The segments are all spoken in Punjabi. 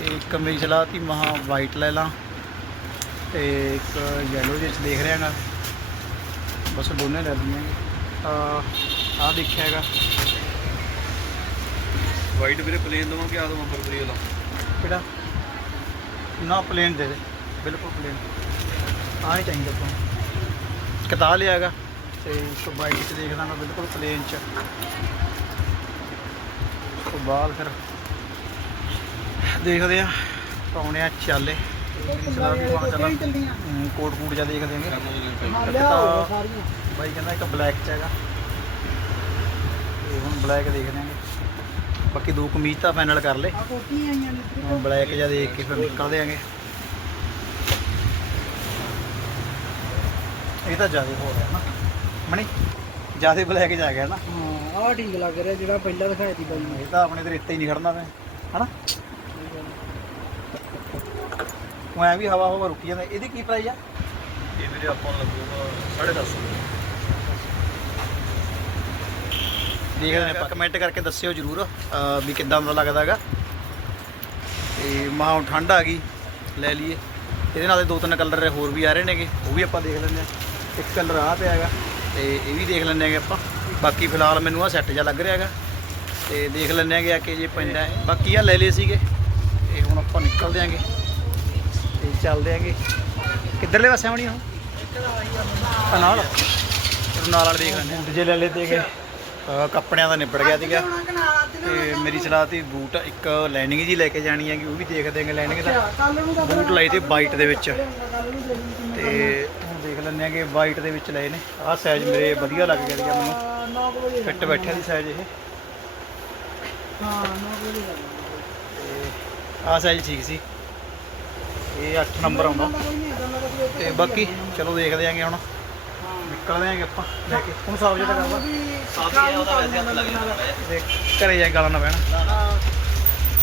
ਤੇ ਇੱਕ ਮੇਰੀ ਸਲਾਹ ਤੀ ਮਹਾ ਵਾਈਟ ਲੈ ਲਾਂ ਤੇ ਇੱਕ ਯੈਲੋ ਜਿਹੇ ਚ ਦੇਖ ਰਿਹਾਗਾ ਬਸ ਦੋਨੇ ਲੈ ਲਈਆਂ ਆ ਆ ਦੇਖਿਆ ਹੈਗਾ। ਵਾਈਟ ਵੀਰੇ ਪਲੇਨ ਦਵਾਂ ਕਿ ਆ ਦਵਾਂ ਬਰਬਰੀ ਵਾਲਾ? ਕਿਹੜਾ? ਨਾ ਪਲੇਨ ਦੇ ਦੇ। ਬਿਲਕੁਲ ਪਲੇਨ ਆ ਹੀ ਚਾਹੀਦਾ ਆਪਾਂ। ਕਿਤਾ ਲਿਆਗਾ ਤੇ ਇੱਕ ਵਾਈਟ ਚ ਦੇਖਦਾ ਮੈਂ ਬਿਲਕੁਲ ਪਲੇਨ ਚ। ਉਸ ਤੋਂ ਬਾਅਦ ਫਿਰ ਦੇਖਦੇ ਆ। ਪਾਉਣੇ ਆ ਚਾਲੇ। ਸਲਾਹ ਵੀ ਪਾਉਣਾ ਚੱਲਾਂ। ਕੋਟ ਕੂਟ ਜਾ ਦੇਖ ਦੇਂਗੇ ਇੱਕ ਤਾਂ ਬਾਈ ਕਹਿੰਦਾ ਇੱਕ ਬਲੈਕ ਚ ਹੈਗਾ। ਤੇ ਹੁਣ ਬਲੈਕ ਦੇਖਦੇ ਆਂਗੇ। ਬਾਕੀ ਦੋ ਕਮੀਜ਼ ਤਾਂ ਫਾਈਨਲ ਕਰ ਲੇ ਹੁਣ ਬਲੈਕ ਜਿਹਾ ਦੇਖ ਕੇ ਫਿਰ ਨਿਕਲਦੇ ਆਂਗੇ। ਇਹ ਤਾਂ ਜ਼ਿਆਦਾ ਹੋ ਰਿਹਾ ਨਾ। ਮਣੀ ਜ਼ਿਆਦਾ ਬਲੈਕ ਜਾ ਗਿਆ ਨਾ। ਹਾਂ ਆਹ ਠੀਕ ਲੱਗ ਰਿਹਾ ਜਿਹੜਾ ਪਹਿਲਾਂ ਦਿਖਾਇਆ ਸੀ ਬਾਈ ਇਹ ਤਾਂ ਆਪਣੇ ਤੇ ਰੇਤੇ ਹੀ ਨਹੀਂ ਖੜਨਾ ਮੈਂ ਹਨਾ? ਐ ਵੀ ਹਵਾ ਹਵਾ ਰੁਕੀ ਜਾਂਦਾ ਇਹਦੀ ਕੀ ਪ੍ਰਾਈਸ ਆ? ਇਹ ਵੀਰੇ ਆਪਾਂ ਨੂੰ ਲੱਗੂਗਾ 10.5 ਦੇਖਦੇ ਨੇ ਕਮੈਂਟ ਕਰਕੇ ਦੱਸਿਓ ਜਰੂਰ ਵੀ ਕਿੱਦਾਂ ਦਾ ਲੱਗਦਾ ਹੈਗਾ। ਤੇ ਮਾਂ ਹੁਣ ਠੰਡ ਆ ਗਈ ਲੈ ਲਈਏ। ਇਹਦੇ ਨਾਲ ਦੇ ਤਿੰਨ ਕਲਰ ਹੋਰ ਵੀ ਆ ਰਹੇ ਨੇਗੇ ਉਹ ਵੀ ਆਪਾਂ ਦੇਖ ਲੈਂਦੇ ਆ ਇੱਕ ਕਲਰ ਆ ਪਿਆ ਹੈਗਾ ਤੇ ਇਹ ਵੀ ਦੇਖ ਲੈਂਦੇ ਆਗੇ ਆਪਾਂ। ਬਾਕੀ ਫਿਲਹਾਲ ਮੈਨੂੰ ਆ ਸੈੱਟ ਜਿਹਾ ਲੱਗ ਰਿਹਾ ਹੈਗਾ। ਤੇ ਦੇਖ ਲੈਂਦੇ ਆਗੇ ਆ ਕਿ ਜੇ ਪੈਂਦਾ। ਬਾਕੀ ਆ ਲੈ ਲਏ ਸੀਗੇ ਤੇ ਹੁਣ ਆਪਾਂ ਨਿਕਲਦੇ ਆਂਗੇ ਤੇ ਚੱਲਦੇ ਆਂਗੇ। ਕਿੱਧਰਲੇ ਪਾਸੇ ਆਉਣੀ ਉਹ? ਆ ਨਾਲ। ਨਾਲ ਵਾਲੇ ਦੇਖ ਲੈਂਦੇ ਆ। ਜੇ ਲੈ ਲਏ ਗਏ ਕੱਪੜਿਆਂ ਦਾ ਨਿਬੜ ਗਿਆ ਸੀਗਾ। ਤੇ ਮੇਰੀ ਸਲਾਹ ਤੀ ਬੂਟ ਇੱਕ ਲਾਈਨਿੰਗ ਜੀ ਲੈ ਕੇ ਜਾਣੀ ਹੈਗੀ, ਉਹ ਵੀ ਦੇਖਦੇ ਆਂਗੇ ਲਾਈਨਿੰਗ ਦਾ। ਬੂਟ ਲਏ ਤੇ ਵਾਈਟ ਦੇ ਵਿੱਚ। ਕੱਲ ਤੇ ਦੇਖ ਲੈਂਦੇ ਹਾਂ ਕਿ ਵਾਈਟ ਦੇ ਵਿੱਚ ਲਏ ਨੇ। ਆਹ ਸਾਈਜ਼ ਮੇਰੇ ਵਧੀਆ ਲੱਗ ਗਿਆ ਸੀਗਾ ਮੈਨੂੰ। ਫਿੱਟ ਬੈਠਿਆ ਦੀ ਸਾਈਜ਼ ਇਹ। ਹਾਂ ਆਹ ਸਾਈਜ਼ ਠੀਕ ਸੀ। ਇਹ 8 ਨੰਬਰ ਆਉਂਦਾ। ਤੇ ਬਾਕੀ ਚਲੋ ਦੇਖਦੇ ਆਂਗੇ ਹੁਣ। ਨਿਕਲਦੇ ਆਂਗੇ ਆਪਾਂ ਲੈ ਕੇ। ਹੁਣ ਸਾਫ਼ ਜਿਹਾ ਤਾਂ ਕਰਦਾ ਸਾਫ਼ ਹੀ ਉਹਦਾ ਵੈਸੇ ਹੱਥ ਲੱਗ ਜਾਂਦਾ ਘਰੇ ਜਾ ਗਾਲਾਂ ਨਾ ਪੈਣਾ।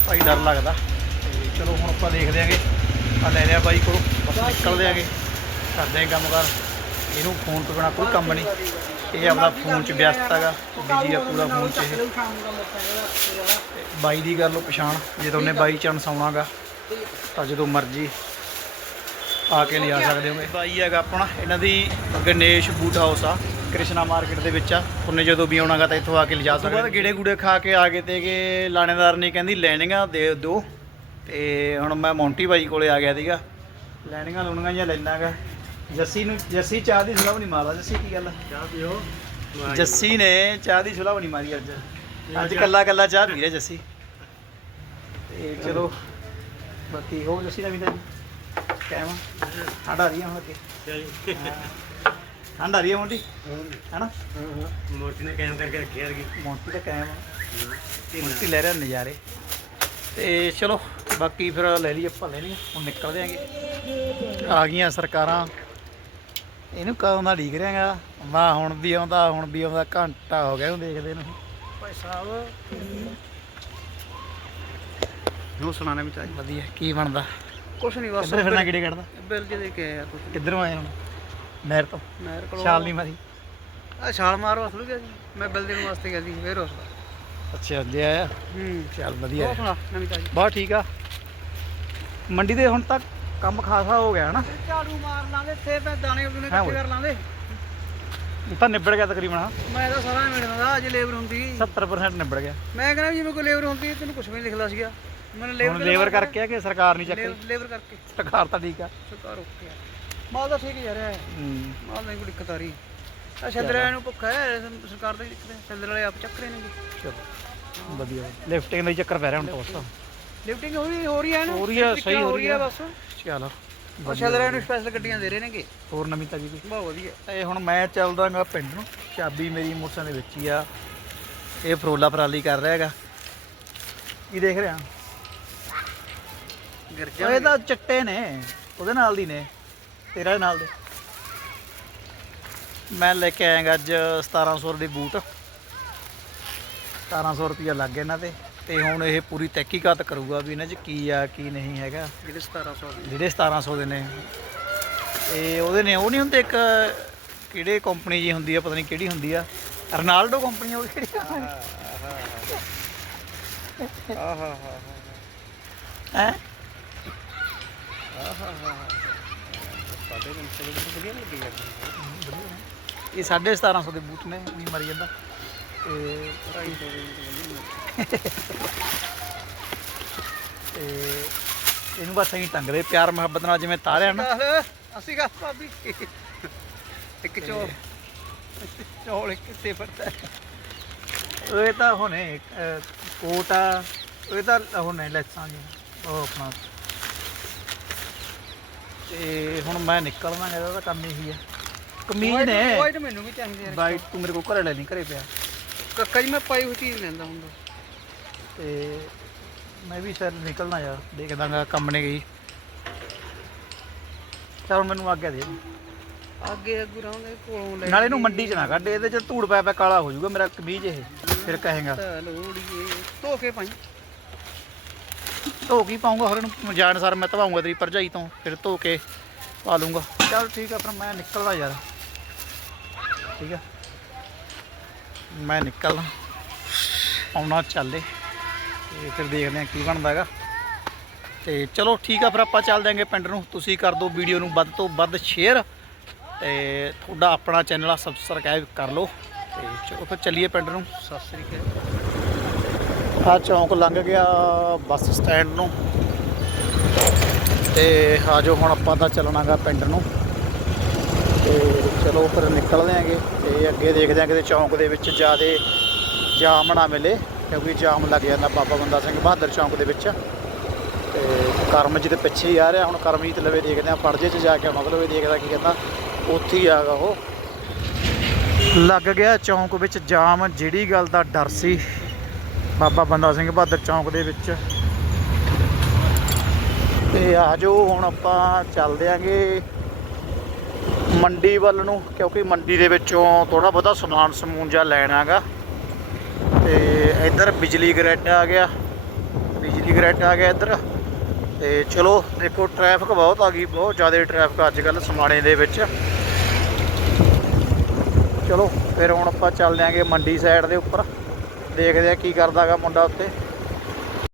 ਭਾਈ ਡਰ ਲੱਗਦਾ। ਤੇ ਚਲੋ ਹੁਣ ਆਪਾਂ ਦੇਖਦੇ ਆਂਗੇ ਆ ਲੈ ਲਿਆ ਬਾਈ ਕੋਲੋਂ। ਬਸ ਨਿਕਲਦੇ ਆਂਗੇ ਕਰਦੇ ਆਂ ਕੰਮ ਕਰ ਇਹਨੂੰ ਫੋਨ ਤੋਂ ਬਿਨਾ ਕੋਈ ਕੰਮ ਨਹੀਂ। ਇਹ ਆਪਦਾ ਫੋਨ 'ਚ ਵਿਅਸਤ ਹੈਗਾ। ਬਿਜ਼ੀ ਆ ਪੂਰਾ ਫੋਨ 'ਚ ਇਹ। ਬਾਈ ਦੀ ਕਰ ਲਓ ਪਛਾਣ। ਜੇ ਤਾਂ ਉਹਨੇ ਬਾਈ ਚਾਂਸ ਆਉਣਾਗਾ ਤਾਂ ਜਦੋਂ ਮਰਜ਼ੀ ਆ ਕੇ ਲਿਆ ਸਕਦੇ ਹੋਗੇ। ਬਾਈ ਹੈਗਾ ਆਪਣਾ ਇਹਨਾਂ ਦੀ ਗਣੇਸ਼ ਬੂਟ ਹਾਊਸ ਆ ਕ੍ਰਿਸ਼ਨਾ ਮਾਰਕੀਟ ਦੇ ਵਿੱਚ ਆ। ਉਹਨੇ ਜਦੋਂ ਵੀ ਆਉਣਾਗਾ ਤਾਂ ਇੱਥੋਂ ਆ ਕੇ ਲਿਜਾ ਸਕਦੇ ਬਾਅਦ ਗੇੜੇ ਗੂੜੇ ਖਾ ਕੇ ਆ ਗਏ ਤੇਗੇ ਲਾਣੇਦਾਰ ਨੇ ਕਹਿੰਦੀ ਲੈਣੀਆਂ ਦੇ ਦੋ ਤੇ ਹੁਣ ਮੈਂ ਮੌਂਟੀ ਬਾਈ ਕੋਲੇ ਆ ਗਿਆ ਸੀਗਾ। ਲੈਣੀਆਂ ਲੂਣੀਆਂ ਜਾਂ ਲੈਣਾਗਾ ਜੱਸੀ ਨੂੰ ਜੱਸੀ ਚਾਹ ਦੀ ਸੁਲਾਹ ਨਹੀਂ ਮਾਰਦਾ। ਜੱਸੀ ਕੀ ਗੱਲ ਚਾਹ ਪੀਓ। ਜੱਸੀ ਨੇ ਚਾਹ ਦੀ ਸੁਲਾਹ ਨਹੀਂ ਮਾਰੀ ਅੱਜ। ਅੱਜ ਕੱਲਾ ਕੱਲਾ ਚਾਹ ਪੀ ਰਿਹਾ ਜੱਸੀ। ਤੇ ਚਲੋ ਬਾਕੀ ਹੋ ਜੱਸੀ ਦਾ ਵੀ ਤਾਂ ਕਹਿਵਾ ਠੰਡ ਆ ਰਹੀ ਆ ਹੁਣ ਅੱਗੇ। ਠੰਡ ਆ ਰਹੀ ਆ ਮੋਟੀ ਹੈਨਾ? ਮੋਟੀ ਨੇ ਕੈਮ ਕਰਕੇ ਰੱਖਿਆ ਰਗੀ ਮੋਟੀ ਤਾਂ ਕਾਇਮ ਮੋਟੀ ਲੈ ਰਿਹਾ ਨਜ਼ਾਰੇ। ਤੇ ਚਲੋ ਬਾਕੀ ਫਿਰ ਲੈ ਲਈ ਆਪਾਂ ਲੈ ਲਈ। ਹੁਣ ਨਿਕਲਦੇ ਆਂਗੇ। ਆ ਗਈਆਂ ਸਰਕਾਰਾਂ। ਇਹਨੂੰ ਕਦੋਂ ਦਾ ਢੀਕ ਰਿਹਾਗਾ? ਵਾਹ ਹੁਣ ਵੀ ਆਉਂਦਾ ਹੁਣ ਵੀ ਆਉਂਦਾ। ਘੰਟਾ ਹੋ ਗਿਆ ਇਹਨੂੰ ਦੇਖਦੇ ਨੂੰ। ਭਾਈ ਸਾਹਿਬ ਨੂੰ ਸੁਣਾਣਾ ਵੀ ਚਾਹੀਦਾ। ਵਧੀਆ ਕੀ ਬਣਦਾ? ਕੁਛ ਨਹੀਂ ਕਿੱਧਰ ਫਿਰਨਾ ਕਿਹੜੇ ਕੱਢਦਾ? ਬਿੱਲ ਜੇ ਦੇ ਕੇ ਆਇਆ ਕੁਛ। ਕਿੱਧਰੋਂ ਆਏ ਹੁਣ? ਨਹਿਰ ਤੋਂ? ਮੈਂ ਕੋਲ। ਛਾਲ ਨਹੀਂ ਮਾਰੀ? ਆ ਛਾਲ ਮਾਰ ਵਸਲੂ ਗਿਆ ਜੀ ਮੈਂ ਬਿੱਲ ਦੇਣ ਵਾਸਤੇ ਗਿਆ ਸੀ ਫੇਰ ਉਸ ਅੱਛਾ ਲੈ ਆਇਆ? ਹੂੰ। ਚੱਲ ਵਧੀਆ। ਉਹ ਸੁਣਾ ਨਵੀਂ ਤਾਜੀ। ਬਹੁਤ ਠੀਕ ਆ। ਮੰਡੀ ਦੇ ਹੁਣ ਤੱਕ ਕੰਮ ਖਾਸਾ ਹੋ ਗਿਆ ਹਨਾ? ਝਾੜੂ ਮਾਰ ਲਾਂਦੇ ਤੇ ਪੈ ਦਾਣੇ ਉਹਨੇ ਹਾਂ ਇਕੱਠੇ। ਕਰ ਇਹ ਤਾਂ ਨਿਬੜ ਗਿਆ ਤਕਰੀਬਨ ਹਾਂ। ਮੈਂ ਤਾਂ ਸਾਰਾ ਮਿਲਦਾ ਦਾ ਅੱਜ ਲੇਬਰ ਹੁੰਦੀ। 70% ਨਿਬੜ ਗਿਆ। ਮੈਂ ਕਹਿੰਦਾ ਜਿਵੇਂ ਕੋਈ ਲੇਬਰ ਹੁੰਦੀ ਤੈਨੂੰ ਕੁਝ ਵੀ ਨਹੀਂ ਲਿਖਦਾ ਸੀਗਾ। ਹੁਣ ਲੇਬਰ ਕਰਕੇ ਆ ਕਿ ਸਰਕਾਰ ਨਹੀਂ ਚੱਕੀ? ਲੇਬਰ ਕਰਕੇ। ਸਰਕਾਰ ਤਾਂ ਠੀਕ ਆ। ਸਰਕਾਰ ਓਕੇ ਆ। ਮਾਲ ਤਾਂ ਠੀਕ ਹੀ ਜਾ ਰਿਹਾ ਹੈ। ਹੂੰ ਮਾਲ ਨਹੀਂ ਕੋਈ ਦਿੱਕਤ ਆ ਰਹੀ। ਆ ਛੱਦਰਾਂ ਨੂੰ ਭੁੱਖਾ ਹੈ ਸਰਕਾਰ ਦਾ ਦਿੱਕਤ ਹੈ ਛੱਦਰ ਵਾਲੇ ਆਪ ਚੱਕ ਰਹੇ ਨੇ ਚਲੋ ਵਧੀਆ। ਲਿਫਟਿੰਗ ਦਾ ਹੀ ਚੱਕਰ ਪੈ ਰਿਹਾ ਹੁਣ ਪੋਸਟ ਲਿਫਟਿੰਗ ਹੋ ਰਹੀ ਹੋ ਰਹੀ ਹੈ ਨਾ? ਹੋ ਰਹੀ ਹੈ, ਸਹੀ ਹੋ ਰਹੀ ਹੈ। ਬਸ। ਚਲੋ ਛੱਦਰਾਂ ਨੂੰ ਸਪੈਸ਼ਲ ਗੱਡੀਆਂ ਦੇ ਰਹੇ ਨੇਗੇ। ਹੋਰ ਨਵੀਂ ਤਾਜੀ ਕੋਈ? ਬਹੁਤ ਵਧੀਆ। ਤੇ ਹੁਣ ਮੈਂ ਚੱਲਦਾਗਾ ਪਿੰਡ ਨੂੰ। ਚਾਬੀ ਮੇਰੀ ਮੋਟਰਸਾਈਕਲ ਦੇ ਵਿੱਚ ਹੀ ਆ। ਇਹ ਫਰੋਲਾ ਫਰਾਲੀ ਕਰ ਰਿਹਾ ਹੈਗਾ। ਕੀ ਦੇਖ ਰਿਹਾ? ਗਿਰਜਾ ਇਹ ਤਾਂ ਚਿੱਟੇ ਨੇ ਉਹਦੇ ਨਾਲ ਦੀ ਨੇ ਤੇਰਾ ਨਾਲ ਦੇ। ਮੈਂ ਲੈ ਕੇ ਆਇਆਗਾ ਅੱਜ 1700 ਦੇ ਬੂਟ। 1700 ਰੁਪਿਆ ਲੱਗ ਗਿਆ ਇਹਨਾਂ ਤੇ ਤੇ ਹੁਣ ਇਹ ਪੂਰੀ ਤਹਿਕੀਕਾਤ ਕਰੂਗਾ ਵੀ ਇਹਨਾਂ 'ਚ ਕੀ ਆ ਕੀ ਨਹੀਂ ਹੈਗਾ। ਜਿਹੜੇ 1700 ਦੇ। ਜਿਹੜੇ 1700 ਦੇ ਨੇ। ਇਹ ਉਹਦੇ ਨੇ ਉਹ ਨਹੀਂ ਹੁੰਦੇ ਇੱਕ ਕਿਹੜੇ ਕੰਪਨੀ ਜੀ ਹੁੰਦੀ ਆ ਪਤਾ ਨਹੀਂ ਕਿਹੜੀ ਹੁੰਦੀ ਆ ਰੋਨਾਲਡੋ ਕੰਪਨੀ ਆ ਉਹ ਕਿਹੜੀ ਆਹਾ ਹਾ ਹਾ ਹੈ ਆਹਾ। ਹਾ? ਸਾਡੇ ਨੂੰ ਤੋਂ ਵਧੀਆ ਲੱਗੀ ਜਾਂਦੀ ਇਹ 1750 ਦੇ ਬੂਟ ਨੇ ਵੀ ਮਰੀ ਜਾਂਦਾ। ਤੇ ਪੜਾਈ ਤੋਂ ਵਧੀਆ ਤੇ ਇਹਨੂੰ ਬਸ ਅਸੀਂ ਟੰਗ ਰਹੇ ਪਿਆਰ ਮੁਹੱਬਤ ਨਾਲ ਜਿਵੇਂ ਤਾਰਿਆ ਨਾ। ਅਸੀਂ ਗੱਲ ਭਾਬੀ ਇੱਕ ਚੋ ਚੌਲ ਕਿੱਥੇ ਫੜਦਾ ਇਹ ਤਾਂ ਹੁਣੇ ਕੋਟ ਆ ਇਹ ਤਾਂ ਹੁਣੇ ਲੈਸਾਂ ਜੀ। ਉਹ ਆਪਣਾ ਤੇ ਹੁਣ ਮੈਂ ਨਿਕਲਣਾ ਇਹਦਾ ਤਾਂ ਕੰਮ ਇਹੀ ਹੈ। ਕਮੀਜ਼ ਨੇ। ਵਾਈਟ ਮੈਨੂੰ ਵੀ ਚਾਹੀਦੀ ਹੈ ਬਾਈਟ ਤੂੰ ਮੇਰੇ ਕੋਲ ਘਰੇ ਲੈ ਲਈ ਘਰੇ ਪਿਆ। ਕੱਕਾ ਜੀ ਮੈਂ ਪਾਈ ਹੋਈ ਚੀਜ਼ ਲੈਂਦਾ ਹੁੰਦਾ। ਤੇ ਮੈਂ ਵੀ ਸਰ ਨਿਕਲਣਾ ਯਾਰ ਦੇਖਦਾਗਾ ਕੰਮ ਨੇ ਗਈ ਚਲ ਮੈਨੂੰ ਆਗਿਆ ਦੇ ਅੱਗੇ ਅੱਗੂ ਰਹਾਂਗੇ ਕੋਲੋਂ ਲੈ ਨਾਲੇ ਇਹਨੂੰ ਮੰਡੀ ਚ ਨਾ ਕੱਢ ਇਹਦੇ ਚ ਧੂੜ ਪੈ ਪੈ ਕਾਲਾ ਹੋ ਜਾਊਗਾ ਮੇਰਾ ਕਮੀਜ਼ ਇਹ ਫਿਰ ਕਹੇਗਾ। ਲੋੜੀਏ ਧੋ ਕੇ ਪਾਈ ਧੋ ਕੀ ਪਾਉਂਗਾ, ਹੋਰ ਇਹਨੂੰ ਜਾਣ ਸਰ ਮੈਂ ਧਵਾਉਂਗਾ ਤੇਰੀ ਭਰਜਾਈ ਤੋਂ, ਫਿਰ ਧੋ ਕੇ ਪਾ ਲੂੰਗਾ। ਚਲ ਠੀਕ ਆ ਫਿਰ ਮੈਂ ਨਿਕਲਦਾ ਯਾਰ। ਠੀਕ ਆ? ਮੈਂ ਨਿਕਲਦਾ। ਆਉਣਾ ਚੱਲੇ ਤੇ ਫਿਰ ਦੇਖਦੇ ਆ ਕੀ ਬਣਦਾ ਹੈਗਾ। ਤੇ ਚਲੋ ਠੀਕ ਆ ਫਿਰ ਆਪਾਂ ਚੱਲ ਦਿਆਂਗੇ ਪਿੰਡ ਨੂੰ। ਤੁਸੀਂ ਕਰ ਦਿਓ ਵੀਡੀਓ ਨੂੰ ਵੱਧ ਤੋਂ ਵੱਧ ਸ਼ੇਅਰ ਤੇ ਤੁਹਾਡਾ ਆਪਣਾ ਚੈਨਲ ਆ ਸਬਸਕ੍ਰਾਈਬ ਕਰ ਲਓ। ਤੇ ਚਲੋ ਫਿਰ ਚੱਲੀਏ ਪਿੰਡ ਨੂੰ। ਸਤਿ ਸ੍ਰੀ ਅਕਾਲ। ਆ ਚੌਂਕ ਲੰਘ ਗਿਆ ਬੱਸ ਸਟੈਂਡ ਨੂੰ। ਤੇ ਆਜੋ ਹੁਣ ਆਪਾਂ ਤਾਂ ਚੱਲਣਾਗਾ ਪਿੰਡ ਨੂੰ। ਤੇ ਚਲੋ ਫਿਰ ਨਿਕਲਦੇ ਆਂਗੇ। ਤੇ ਅੱਗੇ ਦੇਖਦੇ ਆਂ ਕਿਤੇ ਚੌਂਕ ਦੇ ਵਿੱਚ ਜਿਆਦੇ ਜਾਮ ਨਾ ਮਿਲੇ, ਕਿਉਂਕਿ ਜਾਮ ਲੱਗ ਜਾਂਦਾ ਬਾਬਾ ਬੰਦਾ ਸਿੰਘ ਬਹਾਦਰ ਚੌਂਕ ਦੇ ਵਿੱਚ। ਤੇ ਕਰਮਜੀਤ ਪਿੱਛੇ ਹੀ ਆ ਰਿਹਾ, ਹੁਣ ਕਰਮਜੀਤ ਲਵੇ ਦੇਖਦੇ ਆਂ ਪੜਜੇ 'ਚ ਜਾ ਕੇ ਮਤਲਬ ਇਹ ਦੇਖਦਾ ਕੀ ਕਹਿੰਦਾ, ਉੱਥੇ ਹੀ ਆਗਾ ਉਹ। ਲੱਗ ਗਿਆ ਚੌਂਕ ਵਿੱਚ ਜਾਮ, ਜਿਹੜੀ ਗੱਲ ਦਾ ਡਰ ਸੀ। ਬਾਬਾ ਬੰਦਾ ਸਿੰਘ ਬਹਾਦਰ ਚੌਂਕ ਦੇ ਵਿੱਚ। ਤੇ ਆਜੋ ਹੁਣ ਆਪਾਂ ਚੱਲਦੇ ਆਂਗੇ ਮੰਡੀ ਵੱਲ ਨੂੰ, ਕਿਉਂਕਿ ਮੰਡੀ ਦੇ ਵਿੱਚੋਂ ਥੋੜਾ ਬਹੁਤਾ ਸਮਾਨ ਸਮੂਨ ਜਾਂ ਲੈਣਾਗਾ ਤੇ ਇੱਧਰ ਬਿਜਲੀ ਗ੍ਰਿਡ ਆ ਗਿਆ। ਬਿਜਲੀ ਗ੍ਰਿਡ ਆ ਗਿਆ ਇੱਧਰ। ਤੇ ਚਲੋ, ਦੇਖੋ ਟ੍ਰੈਫਿਕ ਬਹੁਤ ਆ ਗਈ, ਬਹੁਤ ਜ਼ਿਆਦਾ ਟ੍ਰੈਫਿਕ ਅੱਜ ਕੱਲ ਸਮਾਣੇ ਦੇ ਵਿੱਚ। ਚਲੋ, ਫਿਰ ਹੁਣ ਆਪਾਂ ਚੱਲਦੇ ਆਂਗੇ ਮੰਡੀ ਸਾਈਡ ਦੇ ਉੱਪਰ। ਦੇਖਦੇ ਆ ਕੀ ਕਰਦਾਗਾ ਮੁੰਡਾ ਉੱਤੇ